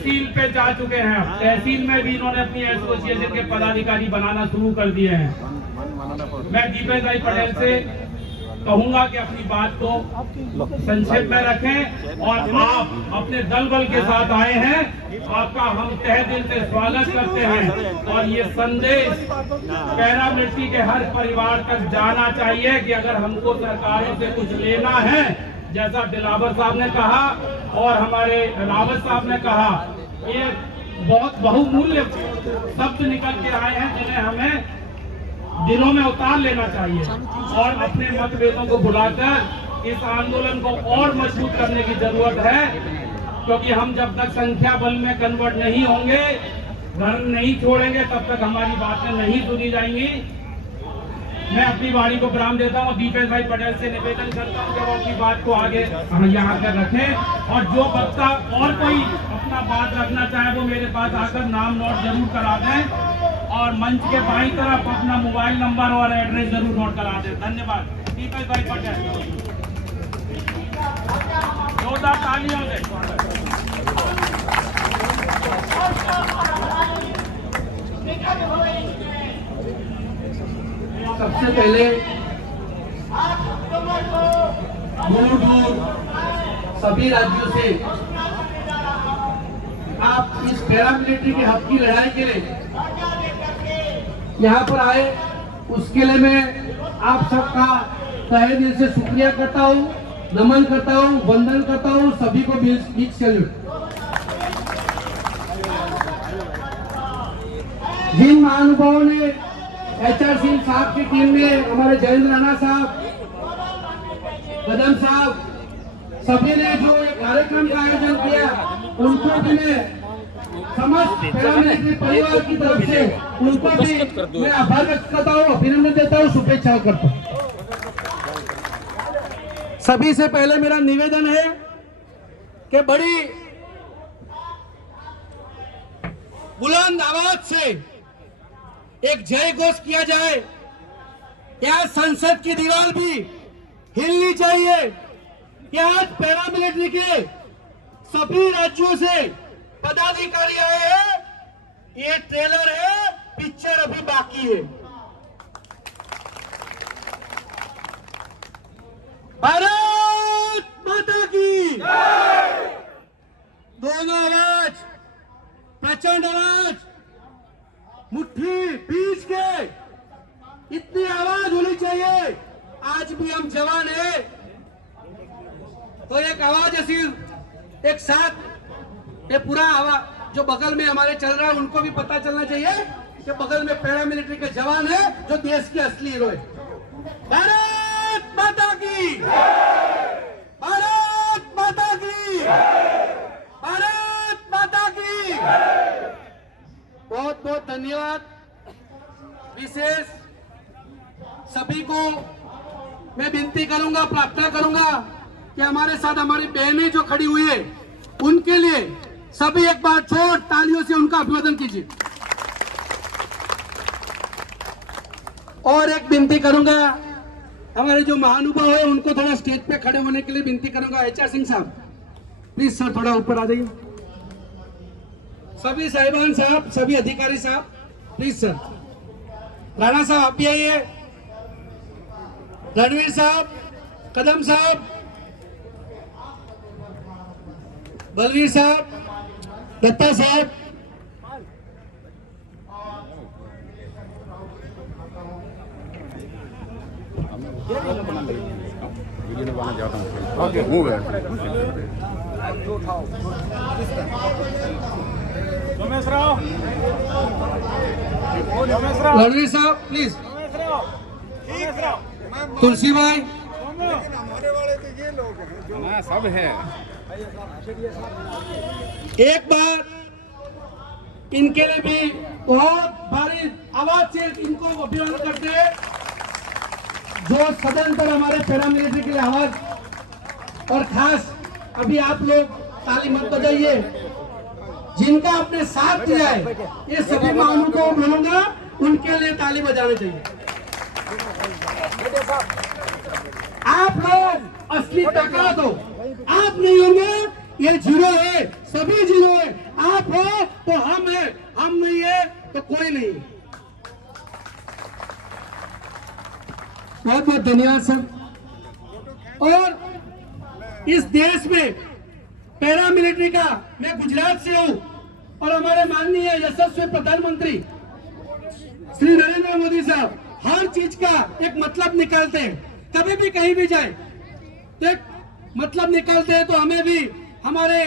तहसील पे जा चुके हैं। तहसील में भी इन्होंने अपनी एसोसिएशन के पदाधिकारी बनाना शुरू कर दिए हैं। मैं दीपेश भाई पटेल से कहूंगा कि अपनी बात को संक्षेप में रखें और आप अपने दल बल के साथ आए हैं, आपका हम तहे दिल से स्वागत करते हैं। और ये संदेश पैरामिलिट्री के हर परिवार तक जाना चाहिए कि अगर हमको सरकारों से कुछ लेना है, जैसा दिलावर साहब ने कहा और हमारे रावत साहब ने कहा, ये बहुत बहुमूल्य शब्द निकल के आए हैं जिन्हें हमें दिनों में उतार लेना चाहिए और अपने मतभेदों को भुलाकर इस आंदोलन को और मजबूत करने की जरूरत है। क्योंकि हम जब तक संख्या बल में कन्वर्ट नहीं होंगे, धर्म नहीं छोड़ेंगे, तब तक हमारी बातें नहीं सुनी जाएंगी। मैं अपनी वाणी को विराम देता हूँ। दीपेश भाई पटेल से निवेदन करता हूँ कि वो अपनी बात को आगे हम यहाँ कर रखें और जो वक्ता और कोई अपना बात रखना चाहे वो मेरे पास आकर नाम नोट जरूर करा दें और मंच के बाईं तरफ अपना मोबाइल नंबर और एड्रेस जरूर नोट करा दें। धन्यवाद। दीपेश भाई पटेल, जोरदार तालियों से। सबसे पहले दूर दूर सभी राज्यों से आप इस पैरामिलिट्री के हक की लड़ाई के लिए यहाँ पर आए, उसके लिए मैं आप सबका तहे दिल से शुक्रिया करता हूँ, नमन करता हूँ, वंदन करता हूँ। सभी को बिग सैल्यूट। जिन महानुभावों ने HR सिंह साहब की टीम में, हमारे जयेंद्र राणा साहब, कदम साहब, सभी ने जो एक कार्यक्रम का आयोजन किया, उनको भी मैं समस्त पैरामिलिट्री परिवार की तरफ से उनको भी मैं आभार व्यक्त करता हूँ, अभिनंदन देता हूँ, शुभेच्छा करता हूँ। सभी से पहले मेरा निवेदन है कि बड़ी बुलंद आवाज से एक जय घोष किया जाए। क्या संसद की दीवार भी हिलनी चाहिए कि आज पैरामिलिट्री के सभी राज्यों से पदाधिकारी आए हैं। ये ट्रेलर है, पिक्चर अभी बाकी है। भारत माता की दोनों आवाज, प्रचंड आवाज, मुट्ठी बीच के इतनी आवाज होनी चाहिए। आज भी हम जवान है तो एक आवाज ऐसी एक साथ ये पूरा आवाज जो बगल में हमारे चल रहा है उनको भी पता चलना चाहिए कि बगल में पैरामिलिट्री के जवान है जो देश के असली हीरो है। भारत माता की, भारत माता की, भारत माता की। बहुत बहुत धन्यवाद। विशेष सभी को मैं विनती करूंगा, प्रार्थना करूंगा कि हमारे साथ हमारी बहनें जो खड़ी हुई है उनके लिए सभी एक बार जोर तालियों से उनका अभिवादन कीजिए। और एक विनती करूंगा, हमारे जो महानुभाव है उनको थोड़ा स्टेज पे खड़े होने के लिए विनती करूंगा। HR सिंह साहब प्लीज सर थोड़ा ऊपर आ जाइए। सभी साहिबान साहब, सभी अधिकारी साहब प्लीज सर। राणा साहब आप भी आइए, रणवीर साहब, कदम साहब, बलवीर साहब, दत्ता साहब, रणवीर साहब प्लीज, तुलसी भाई, सब है। एक बार इनके लिए भी बहुत भारी आवाज से इनको अभिवादन करते हैं जो सदन पर हमारे पैरामिलिट्री के लिए आवाज। और खास अभी आप लोग ताली मत बजाइए, जिनका अपने साथ दिया है ये सभी मानव को बोलूंगा उनके लिए ताली बजानी चाहिए। आप लोग असली ताकत हो, आप नहीं होंगे ये जीरो है, सभी जीरो है। आप हो तो हम है, हम नहीं है तो कोई नहीं। बहुत बहुत धन्यवाद सर। और इस देश में पैरामिलिट्री का, मैं गुजरात से हूं और हमारे माननीय यशस्वी प्रधानमंत्री श्री नरेंद्र मोदी साहब हर चीज का एक मतलब निकालते हैं। कभी भी कहीं भी जाए तो एक मतलब निकालते हैं, तो हमें भी हमारे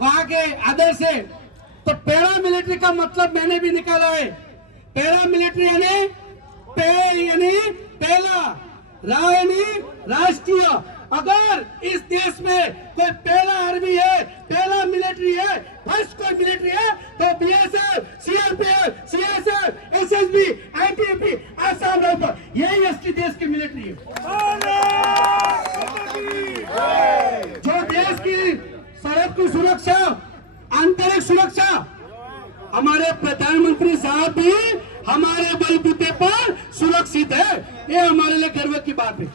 वहां के आदर से, तो पैरामिलिट्री का मतलब मैंने भी निकाला है। पैरामिलिट्री यानी पहला, रा यानी राष्ट्रीय। अगर इस देश में कोई पहला आर्मी है, पहला मिलिट्री है, फर्स्ट कोई मिलिट्री है तो BSF, CRPF, CSF, SSB, ITBP, Assam rifle, यही असली देश की मिलिट्री है। जो देश की सड़क की सुरक्षा, आंतरिक सुरक्षा, हमारे प्रधानमंत्री साहब भी हमारे बलबूते पर सुरक्षित है, ये हमारे लिए गर्व की बात है।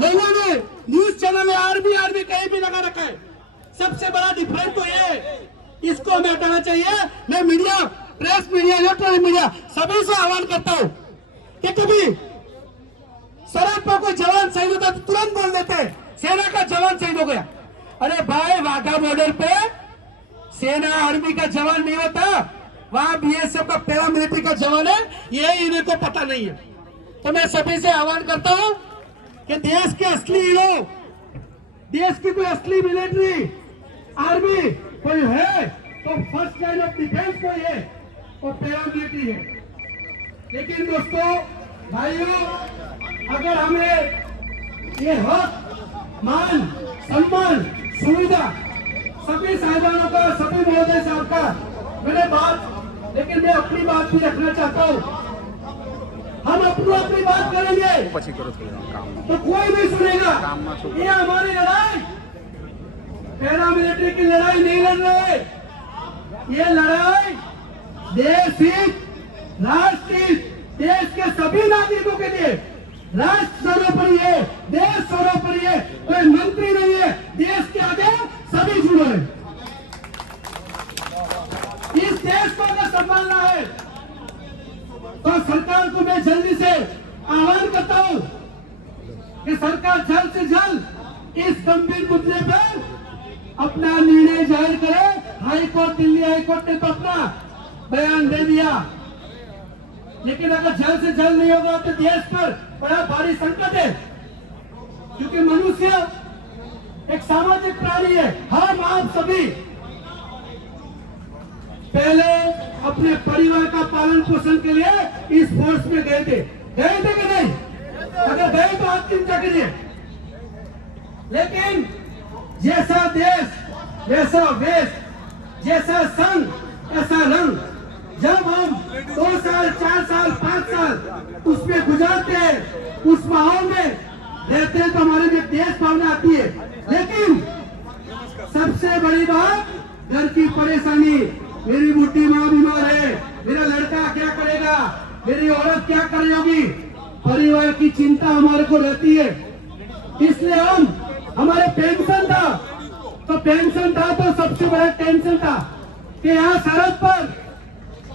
लोगों ने न्यूज चैनल में आर्मी आर्मी कहीं भी लगा रखा है। सबसे बड़ा डिफरेंस तो ये है, इसको हमें हटाना चाहिए। मैं media, press media, electronic media सभी से आह्वान करता हूं कि कभी सड़क पर कोई जवान शहीद होता तो तुरंत बोल देते सेना का जवान शहीद हो गया। अरे भाई, वाघा बॉर्डर पे सेना आर्मी का जवान नहीं होता, वहां बीएसएफ का पैरामिलिट्री का जवान है, ये इन्हें को पता नहीं है। तो मैं सभी से आह्वान करता हूं कि देश के असली हीरो, देश की कोई असली मिलिट्री आर्मी कोई है तो फर्स्ट लाइन ऑफ डिफेंस कोई है वो पैरामिलिट्री है। लेकिन दोस्तों, भाइयों, अगर हमें ये हक, मान, सम्मान, सुविधा सभी साहिबानों का, सभी महोदय साहब का मैंने बात, लेकिन मैं अपनी बात भी रखना चाहता हूँ। हम अपनी बात करेंगे तो कोई नहीं सुनेगा। ये हमारी लड़ाई पैरामिलिट्री की लड़ाई नहीं लड़ रहे, ये लड़ाई देश हित, राष्ट्र हित, देश के सभी नागरिकों के लिए। राष्ट्र सर्वोपरि है, देश सर्वोपरि है, कोई मंत्री नहीं है, देश के आगे सभी जुड़े हैं। इस देश को अगर संभालना है तो सरकार को मैं जल्दी से आह्वान करता हूं कि सरकार जल्द से जल्द इस गंभीर मुद्दे पर अपना निर्णय जाहिर करे। High court, Delhi high court ने तो अपना बयान दे दिया, लेकिन अगर जल्द से जल्द नहीं होगा तो देश पर बड़ा भारी संकट है, क्योंकि मनुष्य एक सामाजिक प्राणी है। हम आप सभी पहले अपने परिवार का पालन पोषण के लिए इस फोर्स में गए थे कि नहीं? अगर गए तो आप चिंता करिए। लेकिन जैसा देश वैसा वेश, जैसा संग ऐसा रंग। जब हम 2 साल, 4 साल, 5 साल उसमें गुजारते हैं, उस माहौल में रहते हैं, तो हमारे लिए देश भावना आती है। लेकिन सबसे बड़ी बात, घर की परेशानी, मेरी बुढ़ी माँ बीमार है, मेरा लड़का क्या करेगा, मेरी औरत क्या करेगी, परिवार की चिंता हमारे को रहती है। इसलिए हमारे पेंशन था, तो पेंशन था तो सबसे बड़ा टेंशन था कि यहाँ सरहद पर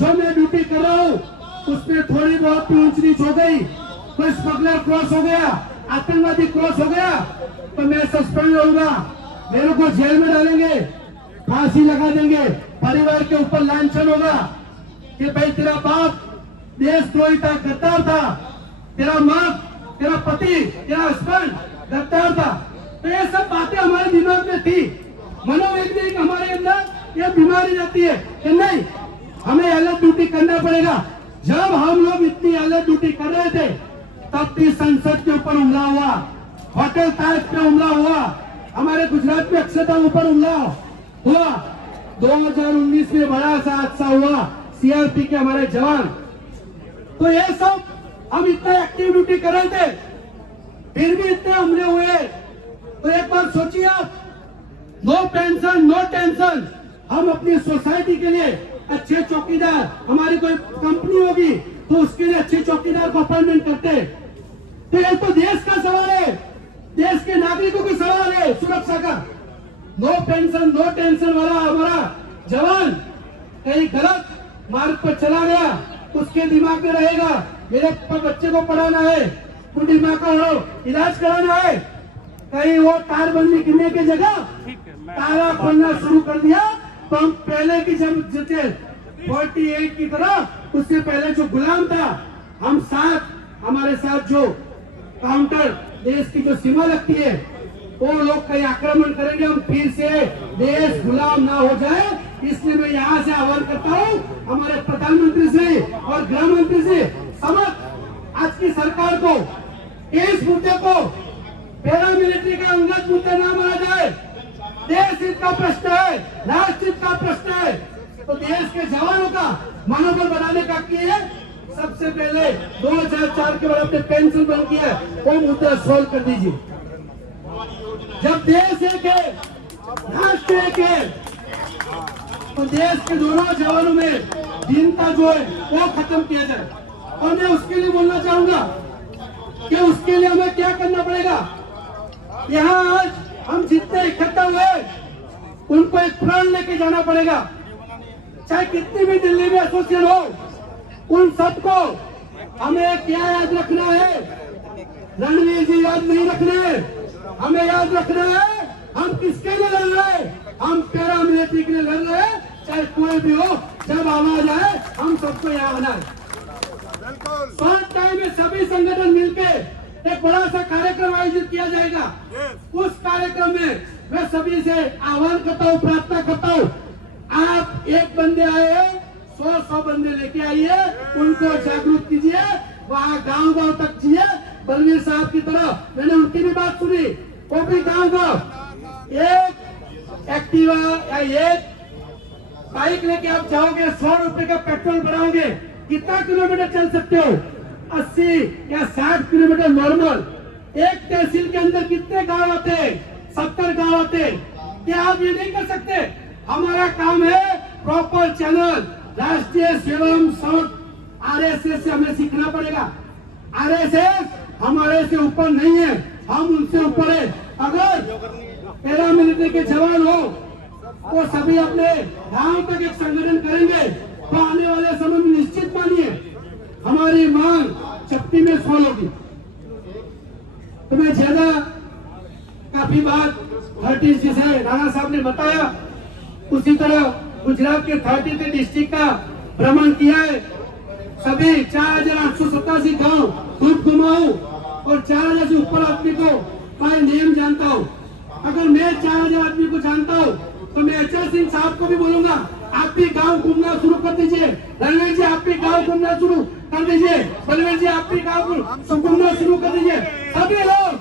जो मैं ड्यूटी कर रहा हूँ उसमें थोड़ी बहुत ऊंच नीच हो गई, कोई स्मगलर क्रॉस हो गया, आतंकवादी क्रॉस हो गया तो मैं सस्पेंड होऊंगा, मेरे को जेल में डालेंगे, फांसी लगा देंगे, परिवार के ऊपर लांछन होगा कि भाई तेरा बाप देशद्रोही था, गद्दार था, तेरा माँ, तेरा पति, तेरा हस्बैंड गद्दार था। तो ये सब बातें हमारे दिमाग में थी। मनोवैज्ञानिक हमारे अंदर ये बीमारी रहती है कि नहीं, हमें अलग ड्यूटी करना पड़ेगा। जब हम लोग इतनी अलग ड्यूटी कर रहे थे तब भी संसद के ऊपर हमला हुआ, होटल ताज पे हमला हुआ, हमारे गुजरात में अक्षता ऊपर हमला हुआ, 2019 में बड़ा सा हादसा हुआ, सीआरपी के हमारे जवान। तो ये सब हम इतना एक्टिव ड्यूटी कर रहे थे, फिर भी इतने हमले हुए। तो एक बार सोचिए आप, नो पेंशन नो टेंशन, हम अपनी सोसाइटी के लिए अच्छे चौकीदार, हमारी कोई कंपनी होगी तो उसके लिए अच्छे चौकीदार को अपॉइंटमेंट करते। तो ये तो देश का सवाल है, देश के नागरिकों का सवाल है सुरक्षा का। नो पेंशन नो टेंशन वाला हमारा जवान कहीं गलत मार्ग पर चला गया, उसके दिमाग में रहेगा मेरे बच्चे को पढ़ाना है, बूढ़ी माँ का इलाज कराना है, कहीं वो तारबंदी गिरने की जगह ताला खोलना शुरू कर दिया। तो हम पहले की जब जीते 48 की तरह, उससे पहले जो गुलाम था, हम साथ हमारे साथ जो काउंटर देश की जो सीमा लगती है, वो लोग कहीं आक्रमण करेंगे, हम फिर से देश गुलाम ना हो जाए। इसलिए मैं यहाँ से आह्वान करता हूँ हमारे प्रधानमंत्री से और गृह मंत्री से, समझ आज की सरकार को इस मुद्दे को पैरामिलिट्री का अंगत मुद्दा ना माना जाए। देश हित का प्रश्न है, राष्ट्र हित का प्रश्न है, तो देश के जवानों का मनोबल बढ़ाने का किए। सबसे पहले 2004 के बाद अपने पेंशन बंद किया, वो मुद्दा सोल्व कर दीजिए। जब देश एक है, राष्ट्र एक है, तो देश के दोनों जवानों में दीनता जो है वो खत्म किया जाए। और मैं उसके लिए बोलना चाहूंगा कि उसके लिए हमें क्या करना पड़ेगा। यहाँ आज हम जितने इकट्ठा हुए उनको एक प्रण लेके जाना पड़ेगा, चाहे कितनी भी दिल्ली में एसोसिएशन हो, उन सबको हमें क्या याद रखना है। रणवीर जी याद नहीं रखने, हमें याद रखना है हम किसके लिए लड़ रहे हैं। हम पैरामिलिट्री के लिए लड़ रहे हैं, चाहे कोई भी हो। जब आवाज आए हम सबको यहाँ आना है। शॉर्ट टाइम में सभी संगठन मिलकर एक बड़ा सा कार्यक्रम आयोजित किया जाएगा। उस कार्यक्रम में मैं सभी से आह्वान करता हूँ, प्रार्थना करता हूँ, आप एक बंदे आए हैं, 100 बंदे लेके आइए, उनको जागरूक कीजिए, वहाँ गांव तक जिए। बलवीर साहब की तरह मैंने उनकी भी बात सुनी, वो भी गांव एक एक्टिवा या एक बाइक लेके आप जाओगे, 100 रुपए का पेट्रोल भराओगे, कितना किलोमीटर चल सकते हो? 80 या 60 किलोमीटर नॉर्मल। एक तहसील के अंदर कितने गांव आते हैं? 70 गांव आते हैं। क्या आप ये नहीं कर सकते? हमारा काम है प्रॉपर चैनल, राष्ट्रीय स्वयं सेवक आरएसएस से हमें सीखना पड़ेगा। आरएसएस हमारे से ऊपर नहीं है, हम उनसे ऊपर है। अगर पैरामिलिट्री के जवान हो वो सभी अपने गांव तक एक संगठन करेंगे, तो आने वाले समय में निश्चित मानिए हमारी मांग चपटी में सोल होगी। तो मैं ज्यादा काफी बात 30 जिसे राणा साहब ने बताया, उसी तरह गुजरात के 33 डिस्ट्रिक्ट का भ्रमण किया है। सभी 4887 गांव खूब घुमाऊं और 4000 से ऊपर आदमी को मैं नेम जानता हूं। अगर मैं 4000 आदमी को जानता हूं तो मैं एचआर सिंह साहब को भी बोलूंगा, आप भी गांव घूमना शुरू कर दीजिए। रणवीर जी आप भी गांव घूमना शुरू कर दीजिए। बलवीर जी आप भी गांव घूमना शुरू कर दीजिए। सभी लोग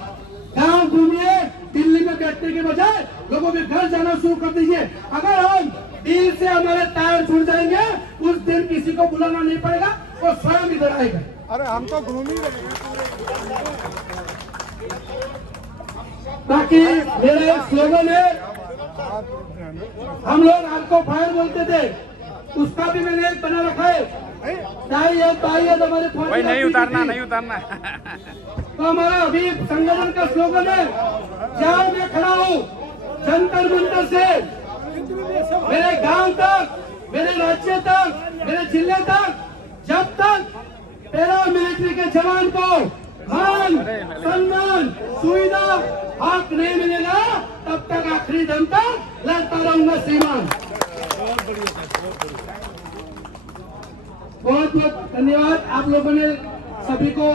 गांव घूमिए, दिल्ली में बैठने के बजाय लोगों के घर जाना शुरू कर दीजिए। अगर हम दिल से हमारे टायर छूट जाएंगे, उस दिन किसी को बुलाना नहीं पड़ेगा, वो स्वयं इधर आएगा। अरे हम तो घूम ही रहे बाकी मेरा एक स्लोगन है, हम लोग आपको फायर बोलते थे, उसका भी मैंने एक बना रखा है, हमारे भाई नहीं उतारना, नहीं उतारना। तो हमारा अभी संगठन का स्लोगन है, जहाँ मैं खड़ा हूँ जंतर मंतर से मेरे गांव तक, मेरे राज्य तक, मेरे जिले तक, जब तक पैरामिलिट्री के जवान को मान सम्मान सुविधा हक नहीं मिलेगा, तब तक आखिरी दम तक लड़ता रहूंगा श्रीमान। बहुत बहुत धन्यवाद आप लोगों ने, सभी को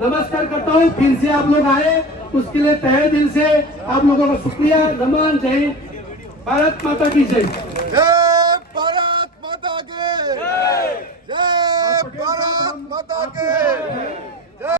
नमस्कार करता हूँ। फिर से आप लोग आए उसके लिए तहे दिल से आप लोगों का शुक्रिया, नमन, जय हिंद, भारत माता की जय।